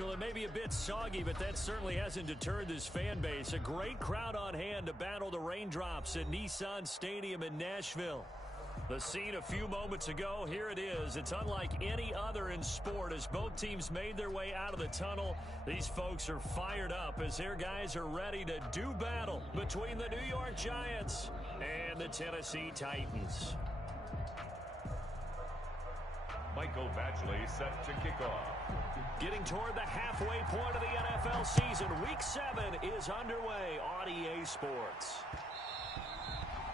Well, it may be a bit soggy, but that certainly hasn't deterred this fan base. A great crowd on hand to battle the raindrops at Nissan Stadium in Nashville. The scene a few moments ago, here it is. It's unlike any other in sport as both teams made their way out of the tunnel. These folks are fired up as their guys are ready to do battle between the New York Giants and the Tennessee Titans. Michael Badgley set to kick off. Getting toward the halfway point of the NFL season, Week 7 is underway on EA Sports.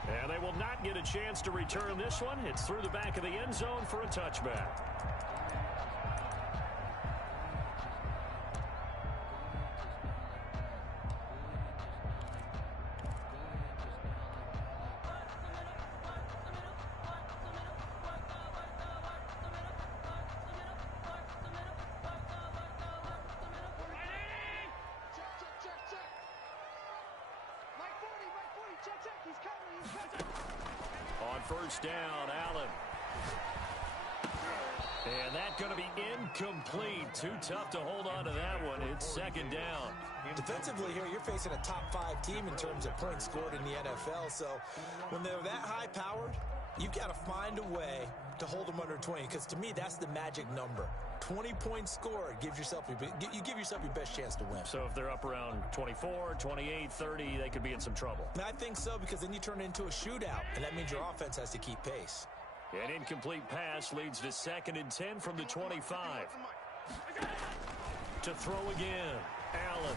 And they will not get a chance to return this one. It's through the back of the end zone for a touchback. On first down, Allen. And that's going to be incomplete. Too tough to hold on to that one. It's second down. Defensively here, you're facing a top 5 team in terms of points scored in the NFL. So when they're that high-powered, you've got to find a way to hold them under 20. Because to me, that's the magic number. 20 points scored gives yourself you give yourself your best chance to win. So if they're up around 24, 28, 30, they could be in some trouble. And I think so, because then you turn it into a shootout, and that means your offense has to keep pace. An incomplete pass leads to 2nd and 10 from the 25. To throw again, Allen.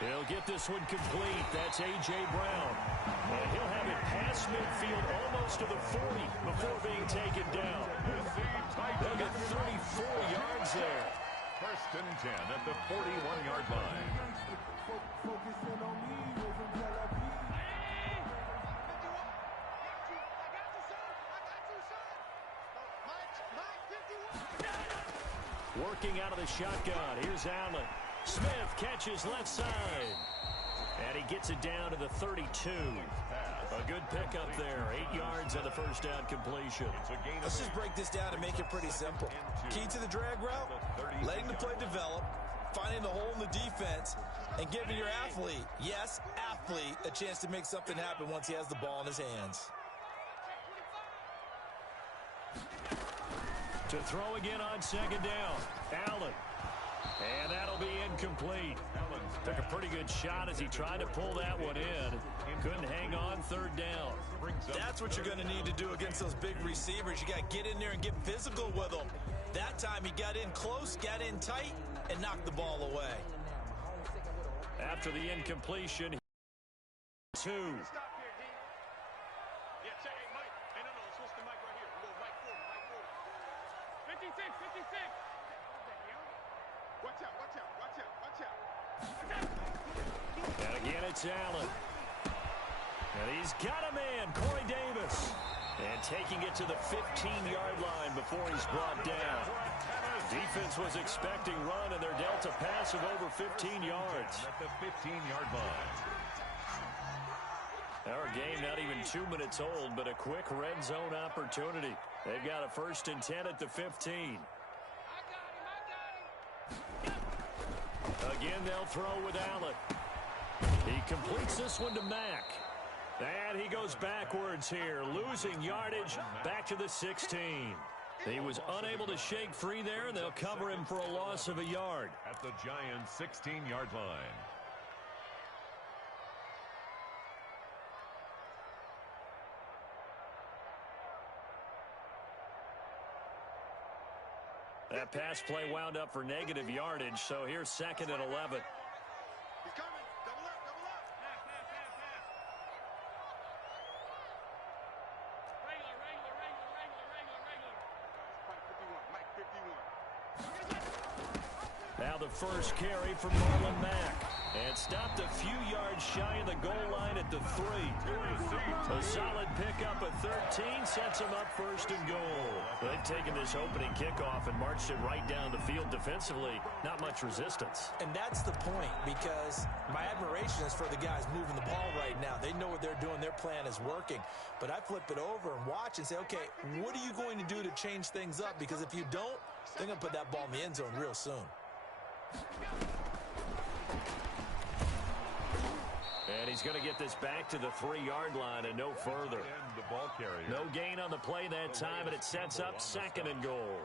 He'll get this one complete. That's A.J. Brown. And he'll have it past midfield almost to the 40 before being taken down. They'll get 34 yards there. 1st and 10 at the 41-yard line. Working out of the shotgun. Here's Allen. Smith catches left side. And he gets it down to the 32. A good pickup there. 8 yards on the first down completion. Let's just break this down and make it pretty simple. Key to the drag route, letting the play develop, finding the hole in the defense, and giving your athlete, yes, athlete, a chance to make something happen once he has the ball in his hands. To throw again on 2nd down. Allen. And that'll be incomplete. Took a pretty good shot as he tried to pull that one in. Couldn't hang on 3rd down. That's what you're going to need to do against those big receivers. You got to get in there and get physical with them. That time he got in close, got in tight, and knocked the ball away. After the incompletion, 2. 56. Watch out. And again, it's Allen. And he's got a man, Corey Davis. And taking it to the 15-yard line before he's brought down. Defense was expecting run, and they're dealt a pass of over 15 yards. At the 15-yard line. Our game not even 2 minutes old, but a quick red zone opportunity. They've got a 1st and 10 at the 15. Again, they'll throw with Allen. He completes this one to Mack. And he goes backwards here, losing yardage back to the 16. He was unable to shake free there, and they'll cover him for a loss of a yard. At the Giants' 16-yard line. That pass play wound up for negative yardage, so here's 2nd and 11. He's coming. Double up. Pass. Regular. Mike 51. Now the first carry for Marlon Mack. And stopped a few yards shy of the goal line at the 3. A solid pickup of 13 sets him up 1st and goal. They've taken this opening kickoff and marched it right down the field defensively. Not much resistance. And that's the point, because my admiration is for the guys moving the ball right now. They know what they're doing. Their plan is working. But I flip it over and watch and say, okay, what are you going to do to change things up? Because if you don't, They're going to put that ball in the end zone real soon. And he's going to get this back to the 3-yard line and no further. No gain on the play that time, and it sets up 2nd and goal.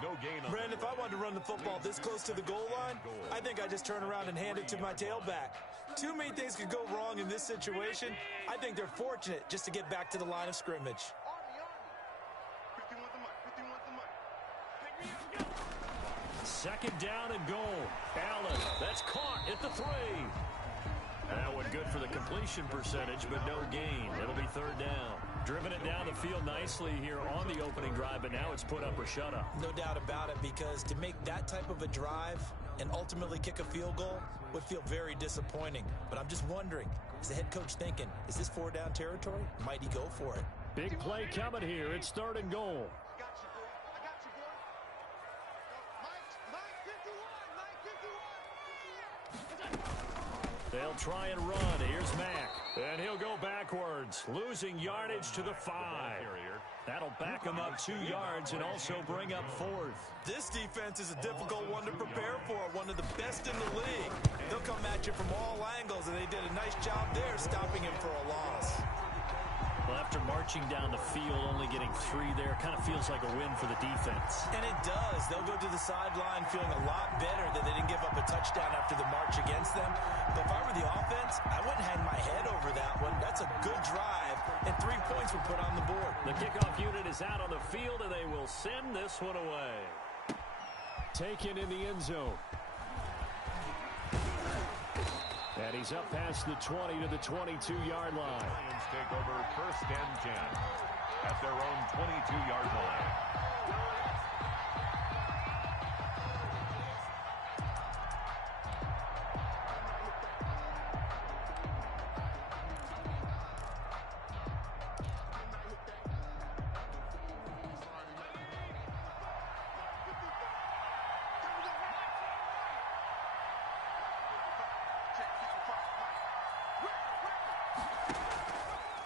No gain on Brandon, if I wanted to run the football this close to the goal line, I think I just turn around and hand it to my tailback. Too many things could go wrong in this situation. I think they're fortunate just to get back to the line of scrimmage. 2nd down and goal. Allen, that's caught at the 3. That one good for the completion percentage, but no gain. It'll be 3rd down. Driven it down the field nicely here on the opening drive, but now it's put up or shut up. No doubt about it, because to make that type of a drive and ultimately kick a field goal would feel very disappointing. But I'm just wondering, is the head coach thinking, is this 4-down territory? Might he go for it? Big play coming here. It's 3rd and goal. They'll try and run. Here's Mack. And he'll go backwards, losing yardage to the 5. That'll back him up 2 yards and also bring up 4th. This defense is a difficult one to prepare for, one of the best in the league. They'll come at you from all angles, and they did a nice job there stopping him for a loss. Well, after marching down the field, only getting 3 there, kind of feels like a win for the defense. And it does. They'll go to the sideline feeling a lot better that they didn't give up a touchdown after the march against them. But if I were the offense, I wouldn't hang my head over that one. That's a good drive, and 3 points were put on the board. The kickoff unit is out on the field, and they will send this one away. Taken in the end zone. And he's up past the 20 to the 22-yard line. Lions take over 1st and 10 at their own 22-yard line.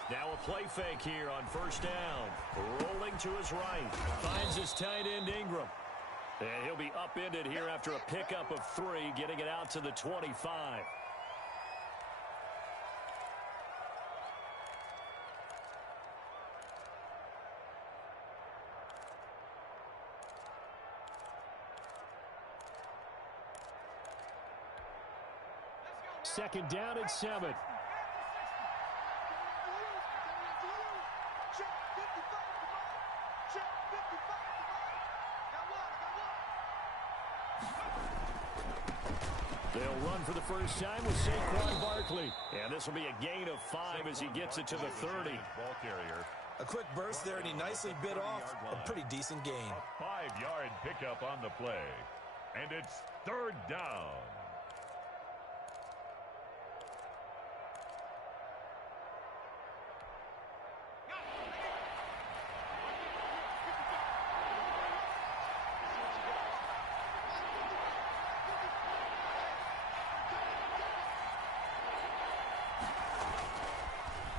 Now a play fake here on 1st down. Rolling to his right. Finds his tight end Ingram. And he'll be upended here after a pickup of 3, getting it out to the 25. Second down and 7. They'll run for the first time with Saquon Barkley. And this will be a gain of 5 as he gets it to the 30. Ball carrier. A quick burst there, and he nicely bit off a pretty decent gain. A 5-yard pickup on the play. And it's 3rd down.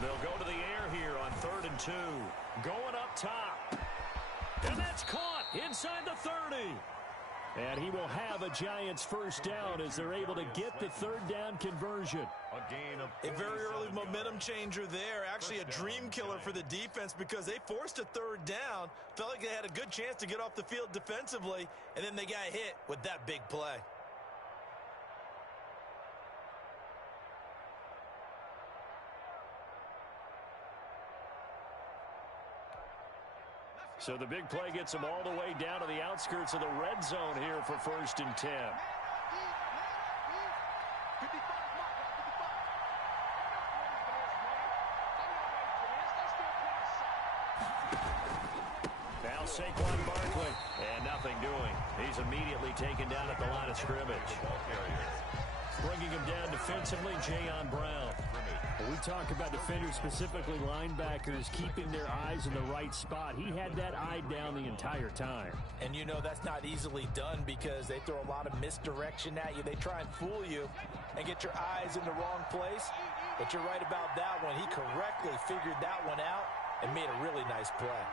They'll go to the air here on 3rd and 2. Going up top. And that's caught inside the 30. And he will have a Giants first down as they're able to get the 3rd down conversion. A gain of a very early momentum changer there. Actually a dream killer for the defense because they forced a 3rd down. Felt like they had a good chance to get off the field defensively, and then they got hit with that big play. So the big play gets them all the way down to the outskirts of the red zone here for 1st and 10. Now Saquon Barkley, and nothing doing. He's immediately taken down at the line of scrimmage. Bringing him down defensively, Jayon Brown. We talk about defenders, specifically linebackers, keeping their eyes in the right spot. He had that eye down the entire time. And you know that's not easily done because they throw a lot of misdirection at you. They try and fool you and get your eyes in the wrong place. But you're right about that one. He correctly figured that one out and made a really nice play.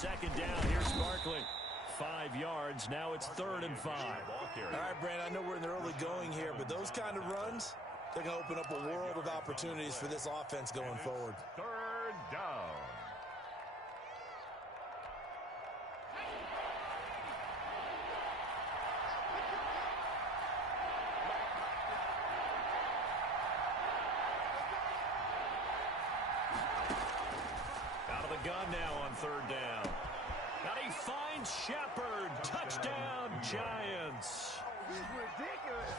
second down. Here's Barkley. 5 yards. Now it's 3rd and 5. All right, Brandon, I know we're in the early going here, but those kind of runs, they're going to open up a world of opportunities for this offense going forward. 3rd down. Out of the gun now on 3rd down. Now he finds Shepard. Touchdown, Giants. Ridiculous.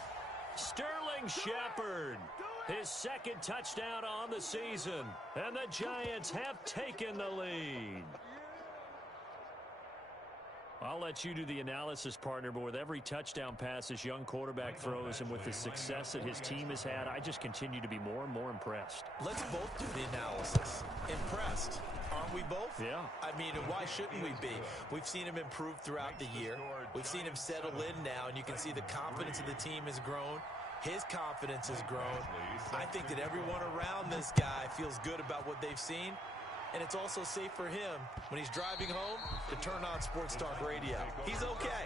Sterling Shepard, his 2nd touchdown on the season. And the Giants have taken the lead. I'll let you do the analysis, partner, but with every touchdown pass this young quarterback throws and with the success that his team has had, I just continue to be more and more impressed. Let's both do the analysis. Impressed. Aren't we both? Yeah. I mean, and why shouldn't we be? We've seen him improve throughout the year. We've seen him settle in now, and you can see the confidence of the team has grown. His confidence has grown. I think that everyone around this guy feels good about what they've seen. And it's also safe for him when he's driving home to turn on Sports Talk Radio. He's okay.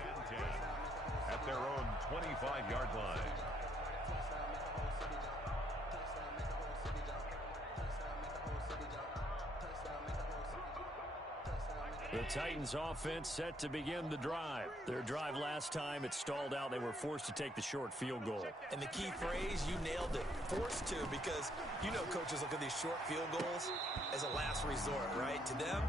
At their own 25-yard line. The Titans offense set to begin the drive. Their drive last time, it stalled out. They were forced to take the short field goal. And the key phrase, you nailed it. Forced to, because you know coaches look at these short field goals as a last resort, right? To them,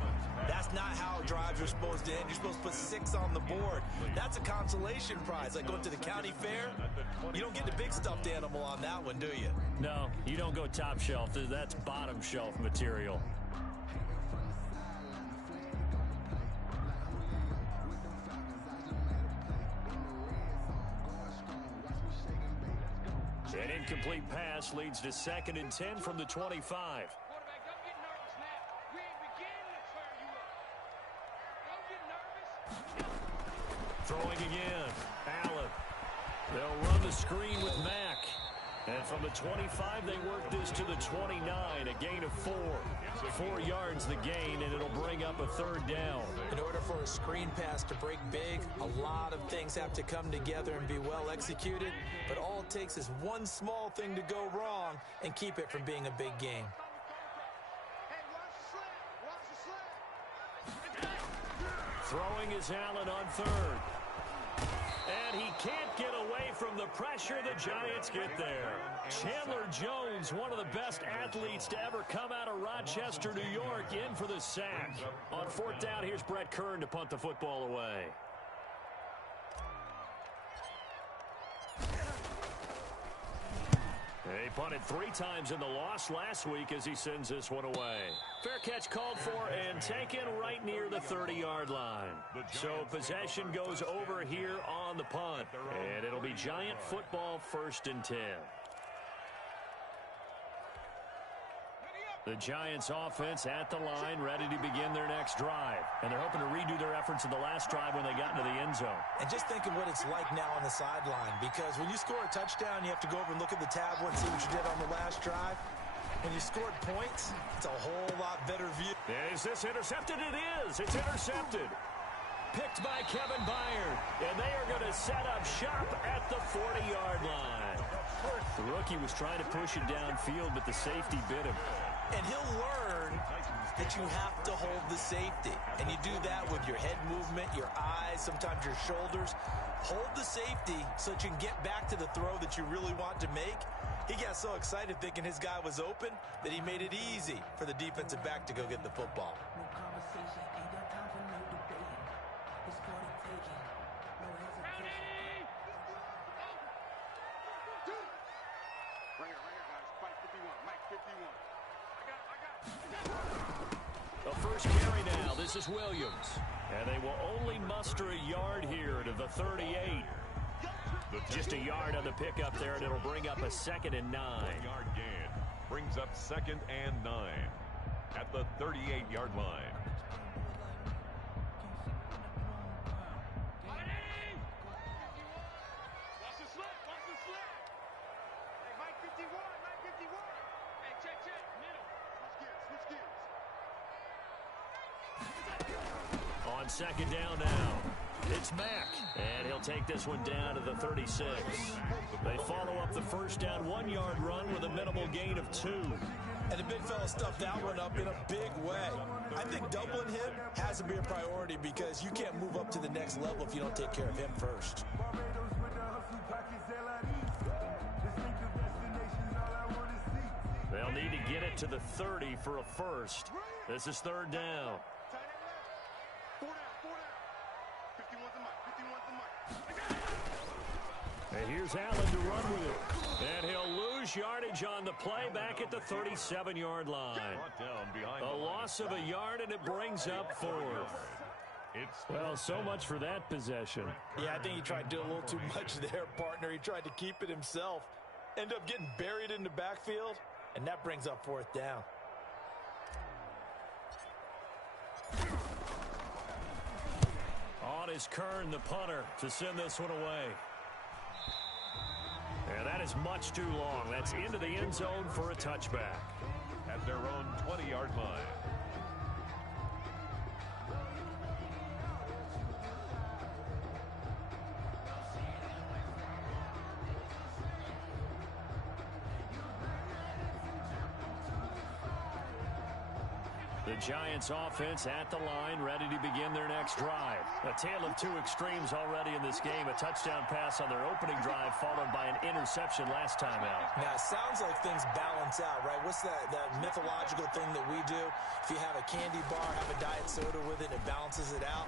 that's not how drives are supposed to end. You're supposed to put 6 on the board. That's a consolation prize. Like going to the county fair, you don't get the big stuffed animal on that one, do you? No, you don't go top shelf. That's bottom shelf material. An incomplete pass leads to 2nd and 10 from the 25. Quarterback, don't get nervous now. We ain't beginning to turn you up. Don't get nervous. Throwing again. Allen. They'll run the screen with Mack. And from the 25, they work this to the 29. A gain of 4. 4 yards the gain, and it'll bring up a 3rd down. In order for a screen pass to break big, a lot of things have to come together and be well executed. But all it takes is one small thing to go wrong and keep it from being a big game. Hey, watch the sled. Watch the sled. Throwing is Allen on 3rd. And he can't get away from the pressure. The Giants get there. Chandler Jones, one of the best athletes to ever come out of Rochester, New York, in for the sack. On 4th down, here's Brett Kern to punt the football away. He punted 3 times in the loss last week as he sends this one away. Fair catch called for and taken right near the 30-yard line. So possession goes over here on the punt. And it'll be Giant football 1st and 10. The Giants offense at the line, ready to begin their next drive. And they're hoping to redo their efforts in the last drive when they got into the end zone. And just think of what it's like now on the sideline, because when you score a touchdown, you have to go over and look at the tablet and see what you did on the last drive. When you scored points, it's a whole lot better view. Is this intercepted? It is. It's intercepted. Picked by Kevin Byard. And they are going to set up shop at the 40-yard line. The rookie was trying to push it downfield, but the safety bit him. And he'll learn that you have to hold the safety. And you do that with your head movement, your eyes, sometimes your shoulders. Hold the safety so that you can get back to the throw that you really want to make. He got so excited thinking his guy was open that he made it easy for the defensive back to go get the football. No conversation, ain't got time for no debating. It's for the taking, no hesitation. Right here, guys. Fight 51. Mike 51. The first carry now. This is Williams. And they will only muster a yard here to the 38. Just a yard on the pickup there, and it'll bring up a 2nd and 9. 1-yard gain brings up 2nd and 9 at the 38-yard line. Watch the slip. Watch the slip. Hey, Mike 51. Mike 51. Hey, check. Middle. Switch gears. On second down now, it's Mack. And he'll take this one down to the 36. They follow up the first down 1-yard run with a minimal gain of 2. And the big fella stuffed that one up in a big way. I think doubling him has to be a priority because you can't move up to the next level if you don't take care of him first. They'll need to get it to the 30 for a first. This is third down. And here's Allen to run with it. And he'll lose yardage on the play back at the 37-yard line. A loss of a yard, and it brings up fourth. Well, so much for that possession. Yeah, I think he tried to do a little too much there, partner. He tried to keep it himself. End up getting buried in the backfield, and that brings up fourth down. On is Kern, the punter, to send this one away. And that is much too long. That's into the end zone for a touchback. At their own 20-yard line. The Giants offense at the line, ready to begin their next drive. A tale of two extremes already in this game. A touchdown pass on their opening drive, followed by an interception last time out. Now, it sounds like things balance out, right? What's that mythological thing that we do? If you have a candy bar, have a diet soda with it, it balances it out.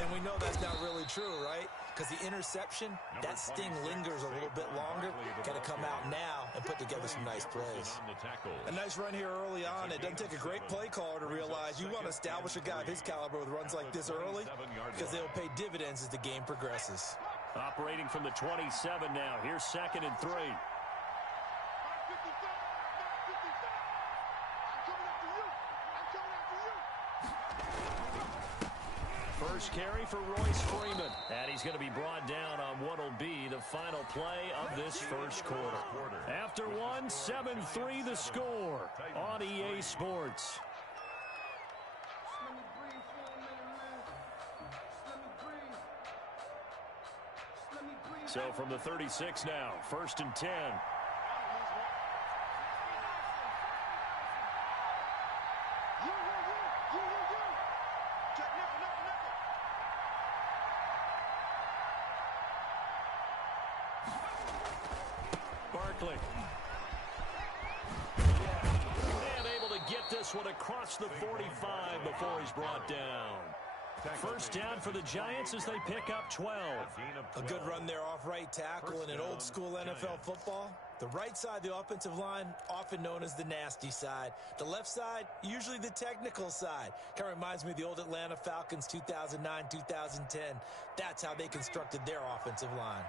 And we know that's not really true, right? Because the interception, that sting lingers a little bit longer. Got to come out now and put together some nice plays. A nice run here early on. It doesn't take a great play caller to realize you want to establish a guy of his caliber with runs like this early because they'll pay dividends as the game progresses. Operating from the 27 now. Here's 2nd and 3. First carry for Royce Freeman. And he's going to be brought down on what will be the final play of this first quarter. After one, 7-3 the score on EA Sports. So from the 36 now, 1st and 10. Barkley. And able to get this one across the 45 before he's brought down. First down for the Giants as they pick up 12. A good run there off right tackle in an old school NFL football. The right side, the offensive line, often known as the nasty side. The left side, usually the technical side. Kind of reminds me of the old Atlanta Falcons 2009, 2010. That's how they constructed their offensive line.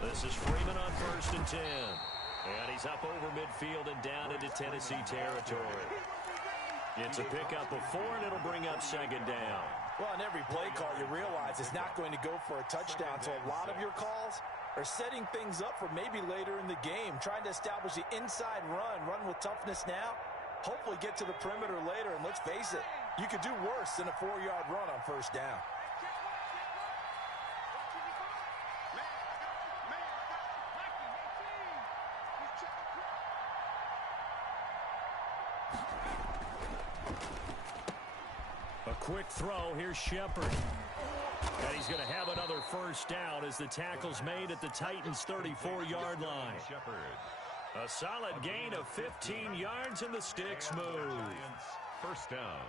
This is Freeman on 1st and 10. And he's up over midfield and down into Tennessee territory. It's a pickup of 4, and it'll bring up 2nd down. Well, in every play call, you realize it's not going to go for a touchdown. So a lot of your calls are setting things up for maybe later in the game, trying to establish the inside run with toughness now, hopefully get to the perimeter later. And let's face it, you could do worse than a 4-yard run on 1st down. A quick throw. Here's Shepard. And he's going to have another first down as the tackle's made at the Titans' 34-yard line. A solid gain of 15 yards, and the sticks move. First down.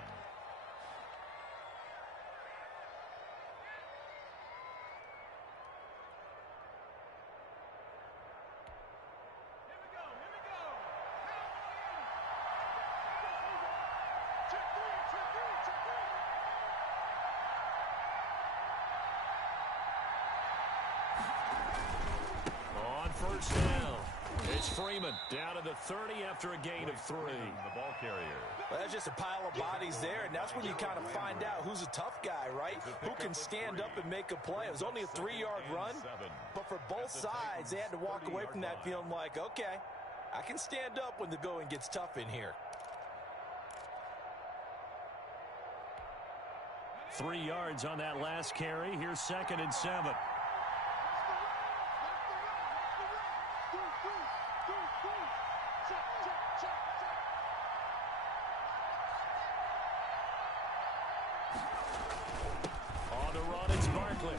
First down. It's Freeman down to the 30 after a gain of 3. The ball carrier. Well, that's just a pile of bodies there, and that's when you kind of find out who's a tough guy, right? Who can stand up and make a play. It was only a 3-yard run, but for both sides, they had to walk away from that feeling like, okay, I can stand up when the going gets tough in here. 3 yards on that last carry. Here's 2nd and 7. On the run, it's Barkley.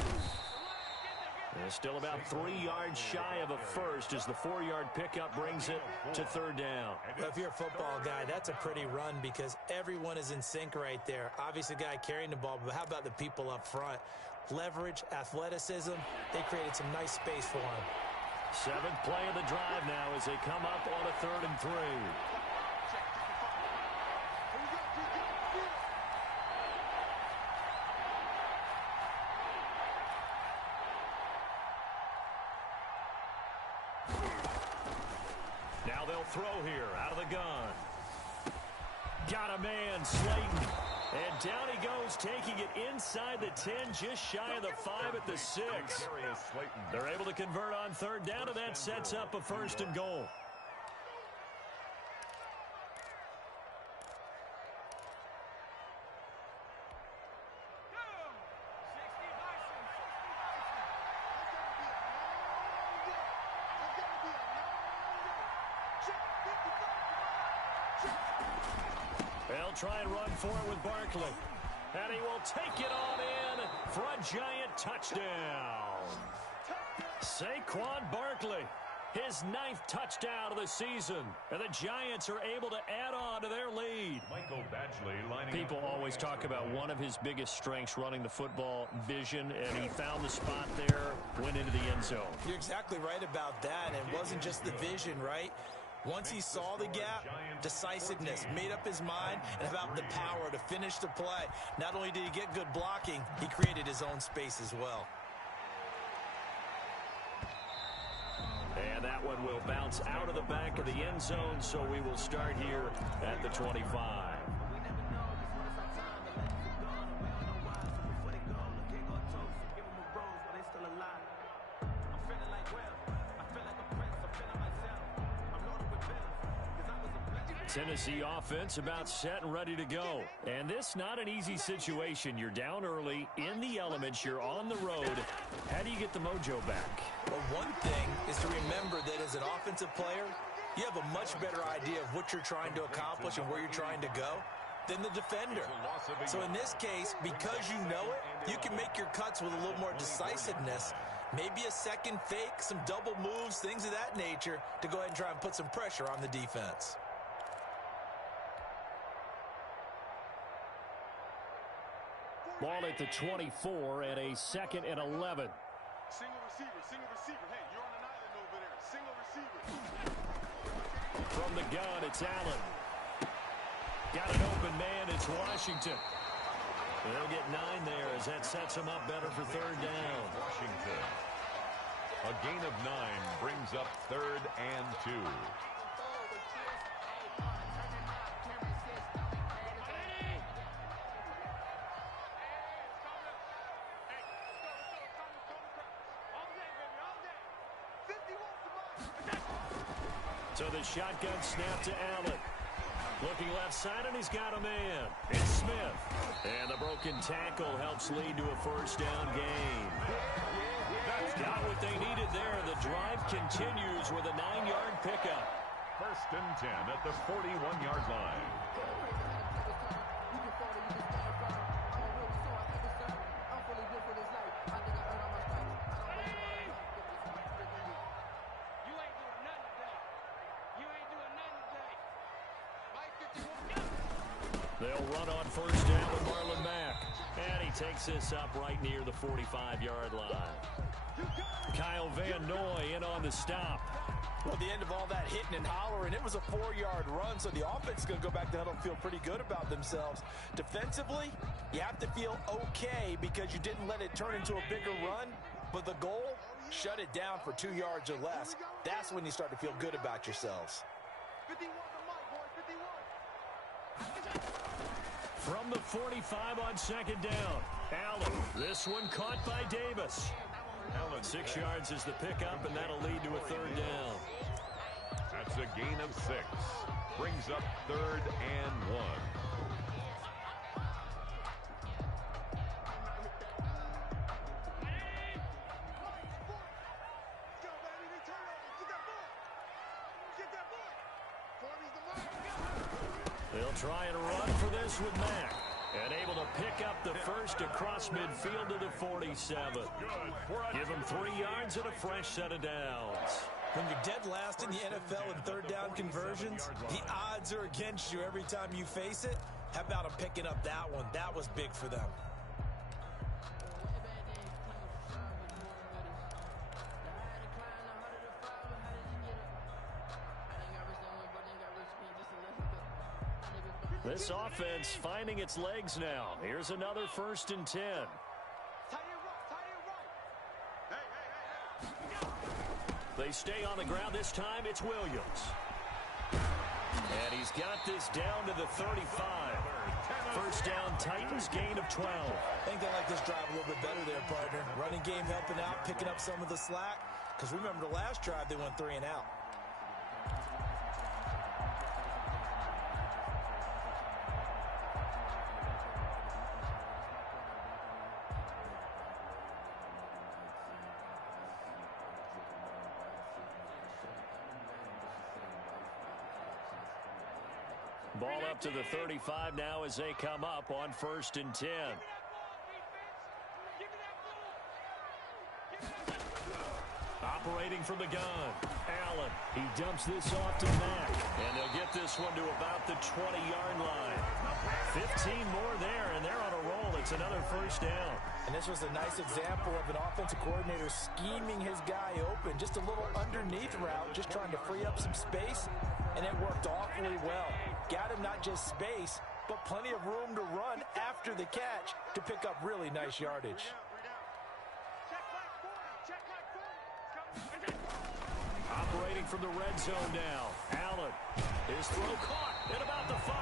They're still about 3 yards shy of a first as the 4-yard pickup brings it to 3rd down. Well, if you're a football guy, that's a pretty run because everyone is in sync right there. Obviously, the guy carrying the ball, but how about the people up front? Leverage, athleticism, they created some nice space for him. 7th play of the drive now as they come up on a 3rd and 3. Now they'll throw here out of the gun. Got a man, Slayton. And down he goes, taking it inside the 10, just shy of the 5 at the 6. They're able to convert on 3rd down, and that sets up a 1st and goal. They'll try and run for it with Barkley. And he will take it on in for a giant touchdown. Saquon Barkley, his 9th touchdown of the season. And the Giants are able to add on to their lead. Michael Badgley lining People always talk about one of his biggest strengths running the football, vision, and he found the spot there, went into the end zone. You're exactly right about that. And it wasn't just the vision, right? Once he saw the gap, decisiveness, made up his mind, and about the power to finish the play. Not only did he get good blocking, he created his own space as well. And that one will bounce out of the back of the end zone, so we will start here at the 25. Tennessee offense about set and ready to go. And this not an easy situation. You're down early, in the elements, you're on the road. How do you get the mojo back? Well, one thing is to remember that as an offensive player, you have a much better idea of what you're trying to accomplish and where you're trying to go than the defender. So in this case, because you know it, you can make your cuts with a little more decisiveness. Maybe a second fake, some double moves, things of that nature to go ahead and try and put some pressure on the defense. Ball at the 24 and a 2nd and 11. Single receiver. Hey, you're on an island over there. Single receiver. From the gun, it's Allen. Got an open man, it's Washington. They'll get 9 there as that sets them up better for 3rd down. Washington. A gain of 9 brings up 3rd and 2. So the shotgun snap to Allen. Looking left side, and he's got a man. It's Smith. And the broken tackle helps lead to a 1st down gain. Got what they needed there. The drive continues with a 9-yard pickup. 1st and 10 at the 41-yard line. They'll run on 1st down with Marlon Mack. And he takes this up right near the 45-yard line. Kyle Van Noy in on the stop. Well, at the end of all that hitting and hollering, it was a 4-yard run, so the offense is going to go back to huddle and feel pretty good about themselves. Defensively, you have to feel okay because you didn't let it turn into a bigger run, but the goal, shut it down for 2 yards or less. That's when you start to feel good about yourselves. 51 the mic, boy, 51. From the 45 on second down. Allen, this one caught by Davis. Allen, 6 yards is the pickup, and that'll lead to a third down. That's a gain of 6. Brings up 3rd and 1. They'll try and run for this with Mack. And able to pick up the first across midfield to the 47. Give him 3 yards and a fresh set of downs. When you're dead last in the NFL in third down conversions, the odds are against you every time you face it. How about them picking up that one? That was big for them. This offense finding its legs now. Here's another 1st and 10. They stay on the ground. This time it's Williams. And he's got this down to the 35. First down, Titans, gain of 12. I think they like this drive a little bit better there, partner. Running game helping out, picking up some of the slack. Because remember the last drive, they went 3 and out. Ball up to the 35 now as they come up on 1st and 10. Operating from the gun. Allen. He dumps this off to Mack. And they'll get this one to about the 20-yard line. 15 more there, and they're on a roll. It's another first down. And this was a nice example of an offensive coordinator scheming his guy open. Just a little underneath route, just trying to free up some space. And it worked awfully well. Got him not just space, but plenty of room to run after the catch to pick up really nice yardage. Operating from the red zone now. Allen. His throw caught at about the 5.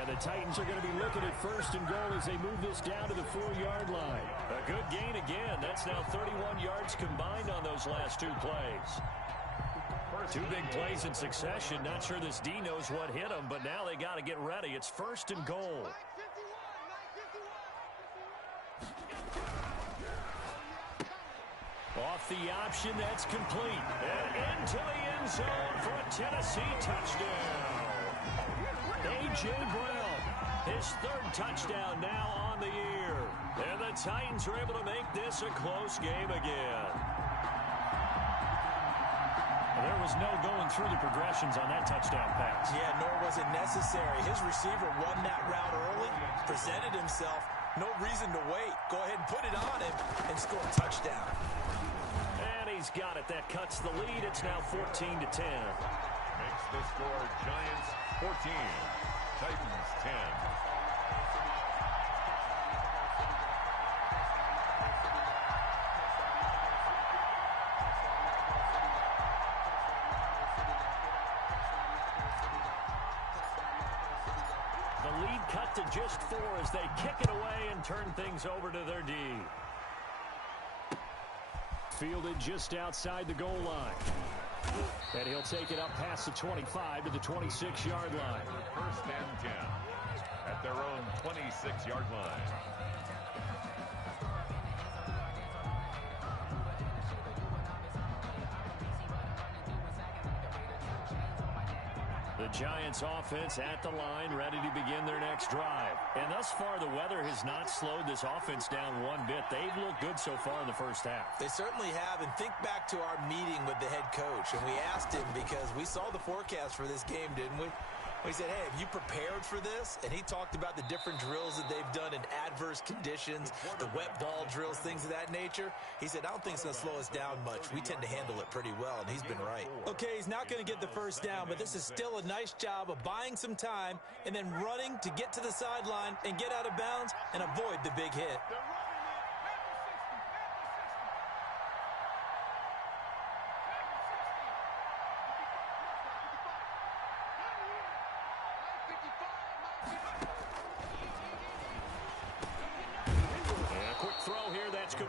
And the Titans are going to be looking at 1st and goal as they move this down to the 4-yard line. A good gain again. That's now 31 yards combined on those last 2 plays. 2 big plays in succession. Not sure this D knows what hit him, but now they got to get ready. It's 1st and goal. Off the option, that's complete. And into the end zone for a Tennessee touchdown. A.J. Brown, his 3rd touchdown now on the year. And the Titans are able to make this a close game again. There was no going through the progressions on that touchdown pass. Yeah, nor was it necessary. His receiver won that route early, presented himself. No reason to wait. Go ahead and put it on him and score a touchdown. And he's got it. That cuts the lead. It's now 14-10. Makes the score Giants 14, Titans 10. The lead cut to just 4 as they kick it away and turn things over to their D. Fielded just outside the goal line. And he'll take it up past the 25 to the 26-yard line. 1st and 10 at their own 26-yard line. The Giants offense at the line, ready to begin their next drive. And thus far, the weather has not slowed this offense down one bit. They've looked good so far in the first half. They certainly have. And think back to our meeting with the head coach. And we asked him because we saw the forecast for this game, didn't we? We said, hey, have you prepared for this? And he talked about the different drills that they've done in adverse conditions, the wet ball drills, things of that nature. He said, I don't think it's going to slow us down much. We tend to handle it pretty well, and he's been right. Okay, he's not going to get the first down, but this is still a nice job of buying some time and then running to get to the sideline and get out of bounds and avoid the big hit.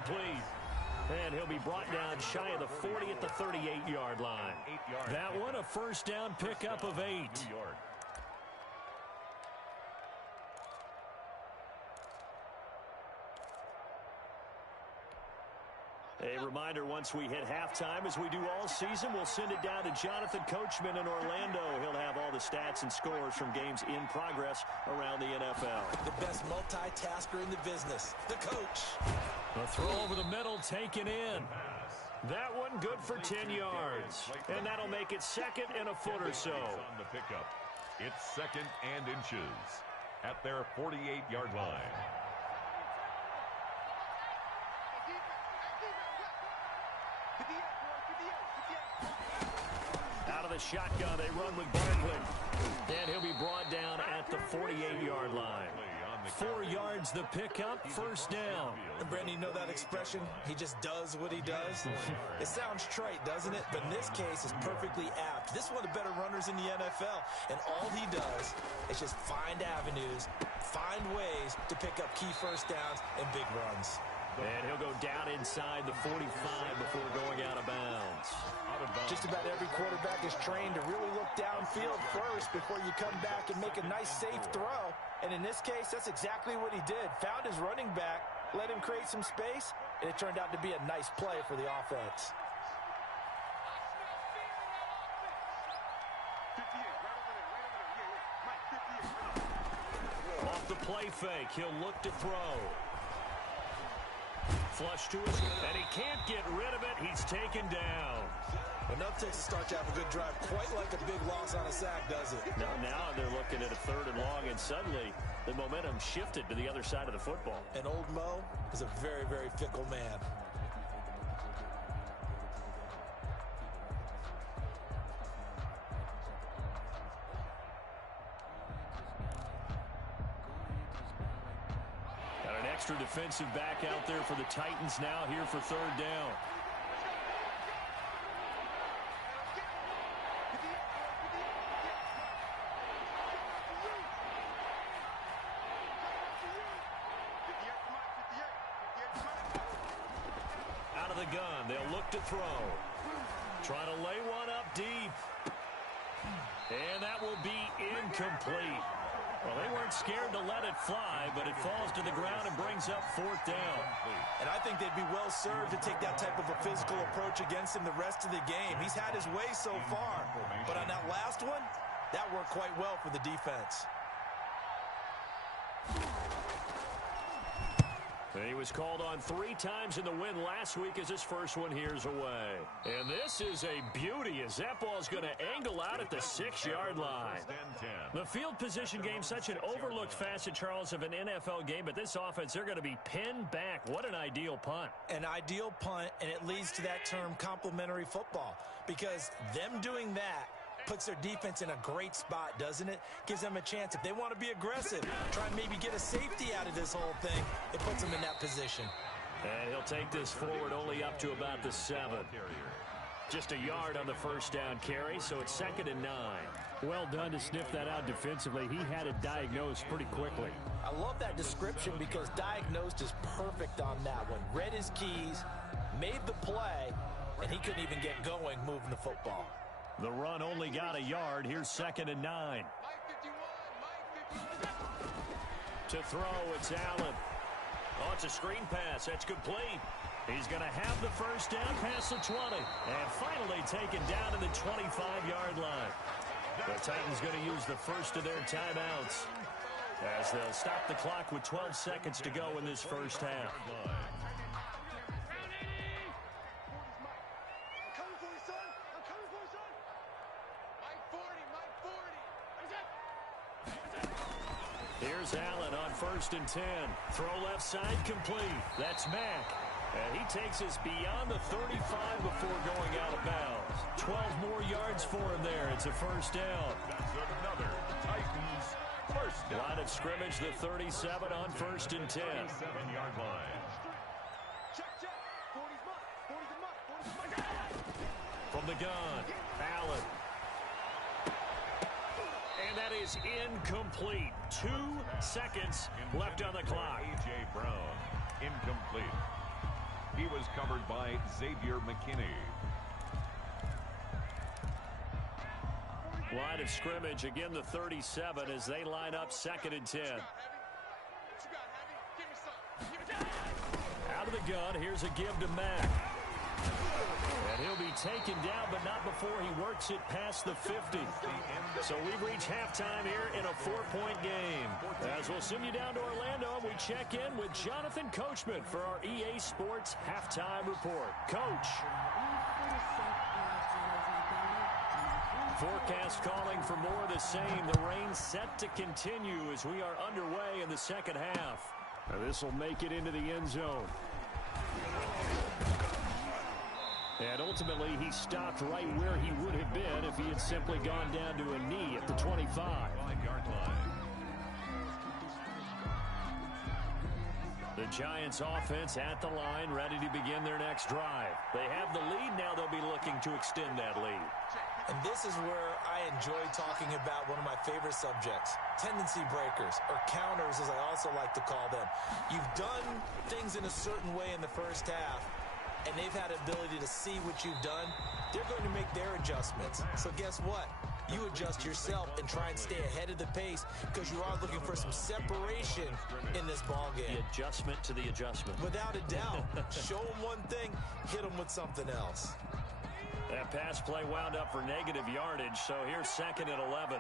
incomplete. And he'll be brought down shy of the 40 at the 38-yard line. That one a first down pickup of 8. A reminder, once we hit halftime, as we do all season, we'll send it down to Jonathan Coachman in Orlando. He'll have all the stats and scores from games in progress around the NFL. The best multitasker in the business, the coach. A throw over the middle taken in. That one good for 10 yards. And that'll make it second and a foot or so. On the pickup. It's second and inches at their 48-yard line. Out of the shotgun, they run with Barkley. And he'll be brought down at the 48-yard line. 4 yards the pickup, first down. And Brandon, you know that expression? He just does what he does. It sounds trite, doesn't it? But in this case, it's perfectly apt. This is one of the better runners in the NFL. And all he does is just find avenues, find ways to pick up key first downs and big runs. And he'll go down inside the 45 before going out of bounds. Just about every quarterback is trained to really look downfield first before you come back and make a nice, safe throw. And in this case, that's exactly what he did. Found his running back, let him create some space, and it turned out to be a nice play for the offense. Off the play fake, he'll look to throw. Flush to his, and he can't get rid of it. He's taken down. Enough takes to start to have a good drive, quite like a big loss on a sack, does it? Now they're looking at a third and long, and suddenly the momentum shifted to the other side of the football. And old Mo is a very, very fickle man. Got an extra defensive back out there for the Titans now here for third down. Out of the gun, they'll look to throw. Trying to lay one up deep. And that will be incomplete. Well, they weren't scared to let it fly, but it falls to the ground and brings up fourth down. And I think they'd be well served to take that type of a physical approach against him the rest of the game. He's had his way so far. But on that last one, that worked quite well for the defense. And he was called on 3 times in the win last week as his first one here's away. And this is a beauty as that ball's going to angle out at the 6-yard line. The field position game, such an overlooked facet, Charles, of an NFL game, but this offense, they're going to be pinned back. What an ideal punt. An ideal punt, and it leads to that term complementary football, because them doing that puts their defense in a great spot, doesn't it? Gives them a chance. If they want to be aggressive, try and maybe get a safety out of this whole thing, it puts them in that position. And he'll take this forward only up to about the 7. Just a yard on the first down carry, so it's 2nd and 9. Well done to sniff that out defensively. He had it diagnosed pretty quickly. I love that description because diagnosed is perfect on that one. Read his keys, made the play, and he couldn't even get going moving the football. The run only got a yard. Here's 2nd and 9. To throw, it's Allen. Oh, it's a screen pass. That's complete. He's going to have the first down past the 20. And finally taken down to the 25-yard line. The Titans going to use the first of their timeouts as they'll stop the clock with 12 seconds to go in this first half. Here's Allen on 1st and 10. Throw left side complete. That's Mack. And he takes us beyond the 35 before going out of bounds. 12 more yards for him there. It's a first down. That's another Titans first down. Line of scrimmage, the 37 on 1st and 10. 7-yard line. From the gun, Allen. And that is incomplete. 2 seconds left on the clock. A.J. Brown, incomplete. He was covered by Xavier McKinney. Line of scrimmage, again the 37 as they line up 2nd and 10. Out of the gun, here's a give to Mack. And he'll be taken down, but not before he works it past the 50. So we've reached halftime here in a 4-point game. As we'll send you down to Orlando, we check in with Jonathan Coachman for our EA Sports Halftime Report. Coach. Forecast calling for more of the same. The rain set to continue as we are underway in the second half. Now this will make it into the end zone. And ultimately, he stopped right where he would have been if he had simply gone down to a knee at the 25. 5-yard line. The Giants offense at the line, ready to begin their next drive. They have the lead now. They'll be looking to extend that lead. And this is where I enjoy talking about one of my favorite subjects, tendency breakers, or counters as I also like to call them. You've done things in a certain way in the first half, and they've had the ability to see what you've done. They're going to make their adjustments. So guess what? You adjust yourself and try and stay ahead of the pace because you are looking for some separation in this ball game. The adjustment to the adjustment. Without a doubt. Show them one thing, hit them with something else. That pass play wound up for negative yardage, so here's 2nd and 11.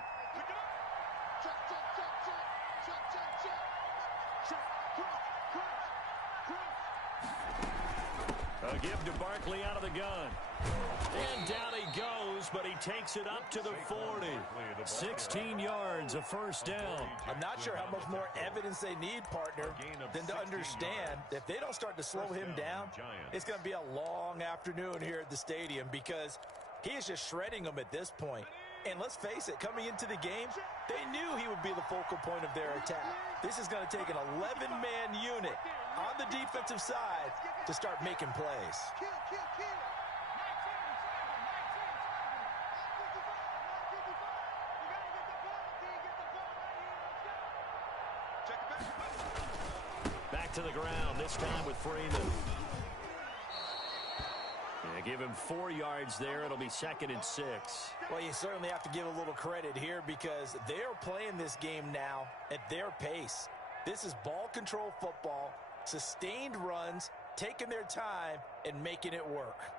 A give to Barkley out of the gun. And down he goes, but he takes it up to the 40. 16 yards, a first down. I'm not sure how much more evidence they need, partner, than to understand that if they don't start to slow him down, it's going to be a long afternoon here at the stadium because he is just shredding them at this point. And let's face it, coming into the game, they knew he would be the focal point of their attack. This is going to take an 11-man unit on the defensive side to start making plays. Back to the ground, this time with Freeman. And give him 4 yards there. It'll be 2nd and 6. Well, you certainly have to give a little credit here because they're playing this game now at their pace. This is ball control football, sustained runs, taking their time, and making it work.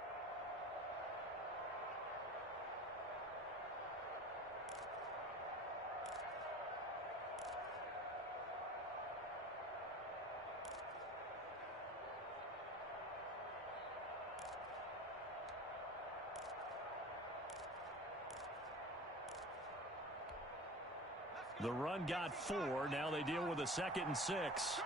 The run got 4. Now they deal with a 2nd and 6.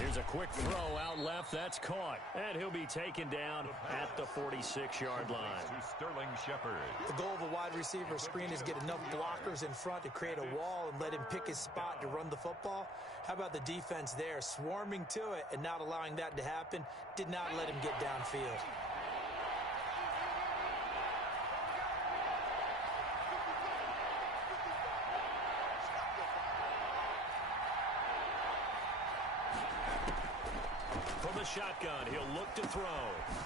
Here's a quick throw out left. That's caught. And he'll be taken down at the 46-yard line. To Sterling Shepard. The goal of a wide receiver screen is get enough blockers in front to create a wall and let him pick his spot to run the football. How about the defense there, swarming to it and not allowing that to happen? Did not let him get downfield. From the shotgun, he'll look to throw.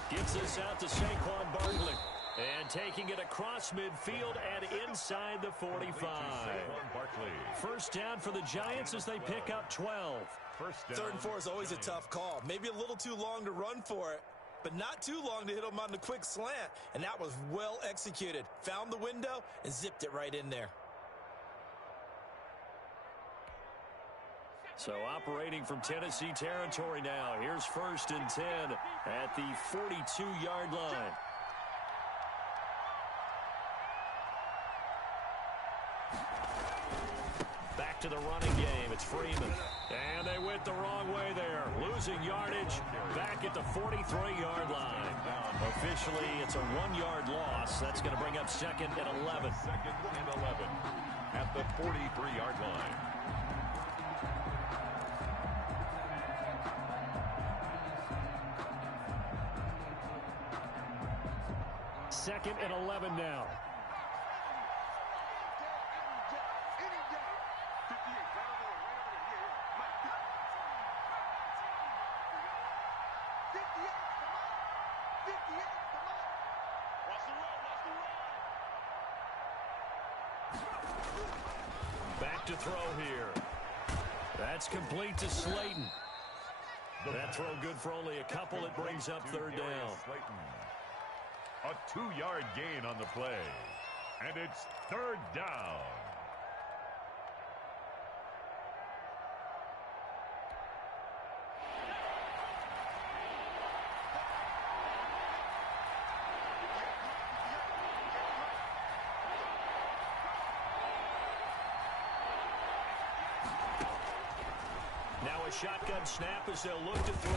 Gets this out to Saquon Barkley. And taking it across midfield and inside the 45. First down for the Giants as they pick up 12. Third and 4 is always a tough call. Maybe a little too long to run for it, but not too long to hit him on the quick slant. And that was well executed. Found the window and zipped it right in there. So operating from Tennessee territory now. Here's 1st and 10 at the 42-yard line. Back to the running game. It's Freeman. And they went the wrong way there. Losing yardage back at the 43-yard line. Officially, it's a 1-yard loss. That's going to bring up 2nd and 11. 2nd and 11 at the 43-yard line. Second and 11 now. to throw here. That's complete to Slayton. That throw good for only a couple. It brings up third down. A 2-yard gain on the play. And it's third down. Now a shotgun snap as they'll look to throw.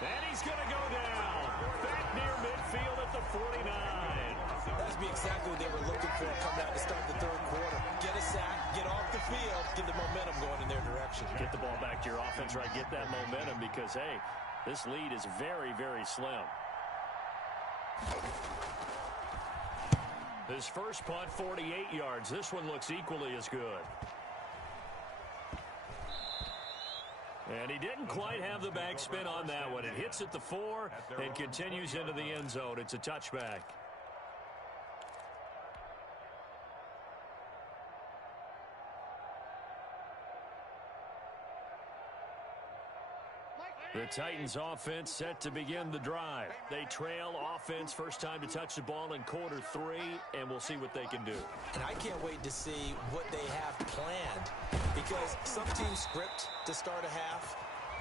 And he's going to go down. Back near midfield at the 49. That'd be exactly what they were looking for coming out to start the third quarter. Get a sack, get off the field, get the momentum going in their direction. Get the ball back to your offense, right? Get that momentum because, hey, this lead is very, very slim. His first punt, 48 yards. This one looks equally as good. And he didn't quite have the back spin on that one. It hits at the 4 and continues into the end zone. It's a touchback. The Titans offense set to begin the drive. They trail offense first time to touch the ball in quarter 3, and we'll see what they can do. And I can't wait to see what they have planned because some teams script to start a half.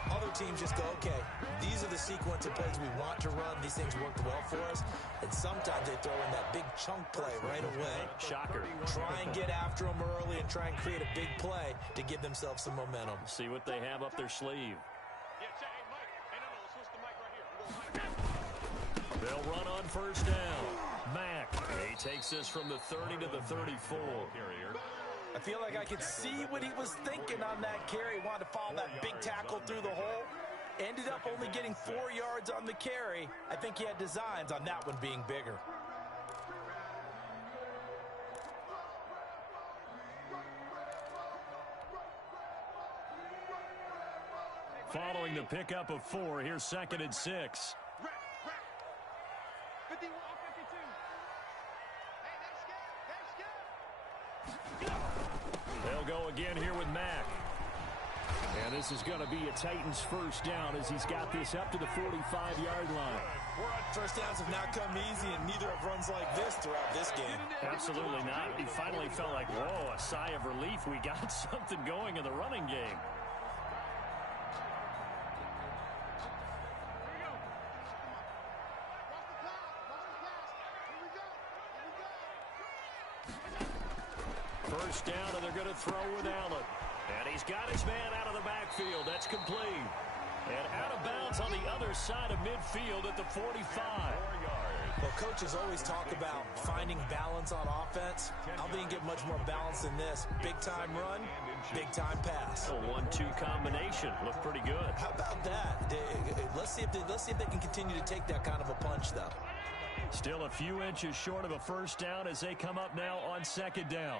Other teams just go, okay, these are the sequence of plays we want to run. These things worked well for us. And sometimes they throw in that big chunk play right away. Shocker. Try and get after them early and try and create a big play to give themselves some momentum. See what they have up their sleeve. They'll run on first down. Mack, he takes this from the 30 to the 34. I feel like I could see what he was thinking on that carry. Wanted to follow that big tackle through the hole. Ended up only getting 4 yards on the carry. I think he had designs on that one being bigger. Following the pickup of 4, here's 2nd and 6. 51, 52. They'll go again here with Mack. And this is going to be a Titans first down as he's got this up to the 45-yard line. First downs have not come easy, and neither have runs like this throughout this game. Absolutely not. He finally felt like, whoa, a sigh of relief. We got something going in the running game. First down, and they're going to throw with Allen. And he's got his man out of the backfield. That's complete. And out of bounds on the other side of midfield at the 45. Well, coaches always talk about finding balance on offense. I don't think you get much more balance than this. Big-time run, big-time pass. A 1-2 combination. Looked pretty good. How about that? Let's see if they can continue to take that kind of a punch, though. Still a few inches short of a first down as they come up now on 2nd down.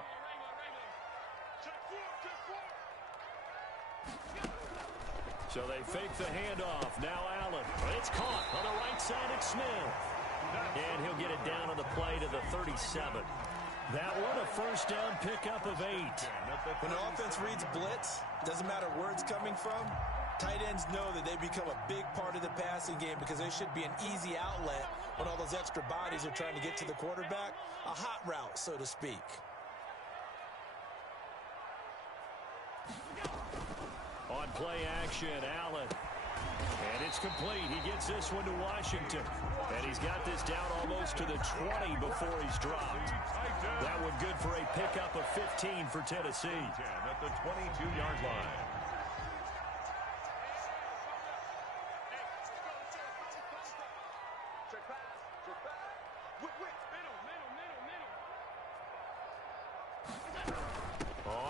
So they fake the handoff. Now Allen. It's caught on the right side. It's Smith. And he'll get it down on the play to the 37. That one a first down pickup of 8. When an offense reads blitz, doesn't matter where it's coming from, tight ends know that they become a big part of the passing game because there should be an easy outlet when all those extra bodies are trying to get to the quarterback. A hot route, so to speak. On play action, Allen. And it's complete. He gets this one to Washington. And he's got this down almost to the 20 before he's dropped. That one good for a pickup of 15 for Tennessee. At the 22-yard line.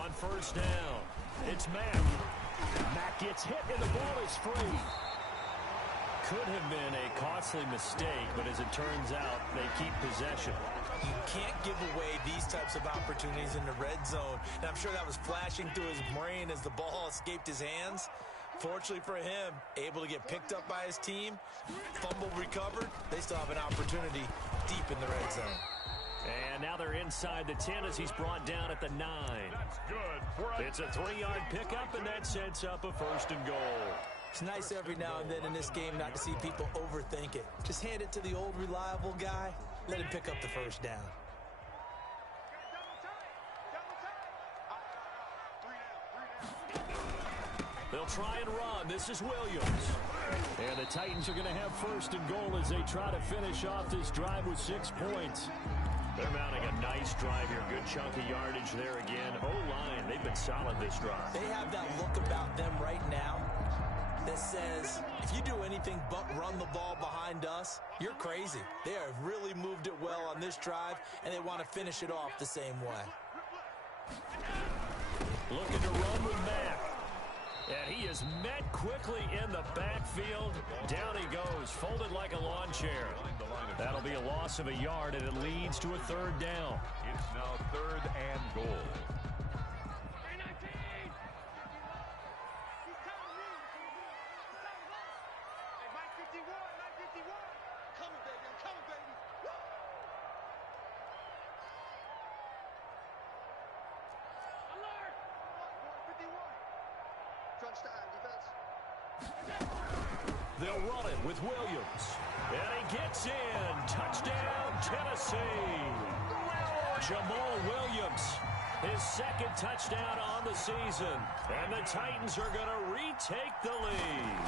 On first down, it's Mack. Mack gets hit and the ball is free. Could have been a costly mistake, but as it turns out, they keep possession. You can't give away these types of opportunities in the red zone. And I'm sure that was flashing through his brain as the ball escaped his hands. Fortunately for him, able to get picked up by his team, fumble recovered. They still have an opportunity deep in the red zone. And now they're inside the 10 as he's brought down at the 9. That's good. It's a 3-yard pickup, and that sets up a 1st and goal. It's nice every now and then in this game not to see people overthink it. Just hand it to the old reliable guy. Let him pick up the 1st down. They'll try and run. This is Williams. And the Titans are going to have 1st and goal as they try to finish off this drive with 6 points. They're mounting a nice drive here. Good chunk of yardage there again. O-line, they've been solid this drive. They have that look about them right now that says, if you do anything but run the ball behind us, you're crazy. They have really moved it well on this drive, and they want to finish it off the same way. Looking to run with Mack. And he is met quickly in the backfield. Down he goes, folded like a lawn chair. That'll be a loss of a yard, and it leads to a 3rd down. It's now 3rd and goal. They'll run it with Williams. And he gets in. Touchdown, Tennessee. Jamal Williams, his 2nd touchdown on the season. And the Titans are going to retake the lead.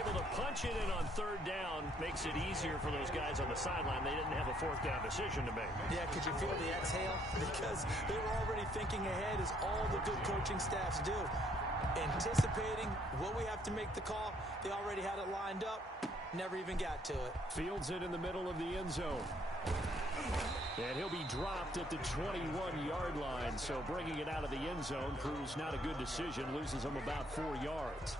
Able to punch it in on 3rd down makes it easier for those guys on the sideline. They didn't have a 4th down decision to make. Yeah, could you feel the exhale? Because they were already thinking ahead, as all the good coaching staffs do. Anticipating what we have to make the call. They already had it lined up. Never even got to it. Fields it in the middle of the end zone. And he'll be dropped at the 21-yard line. So bringing it out of the end zone proves not a good decision. Loses him about 4 yards.